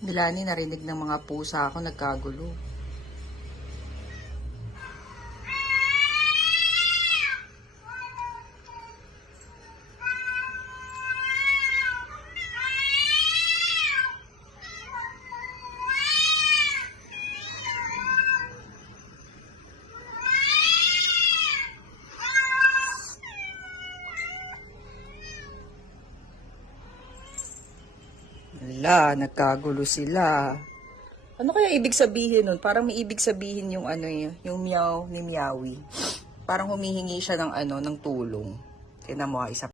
Milani, narinig ng mga pusa ako nagkagulo. Wala, nagkagulo sila. Ano kaya ibig sabihin nun? Parang may ibig sabihin yung ano yung meow ni Meowie. Parang humihingi siya ng ng tulong. Tingnan mo, isa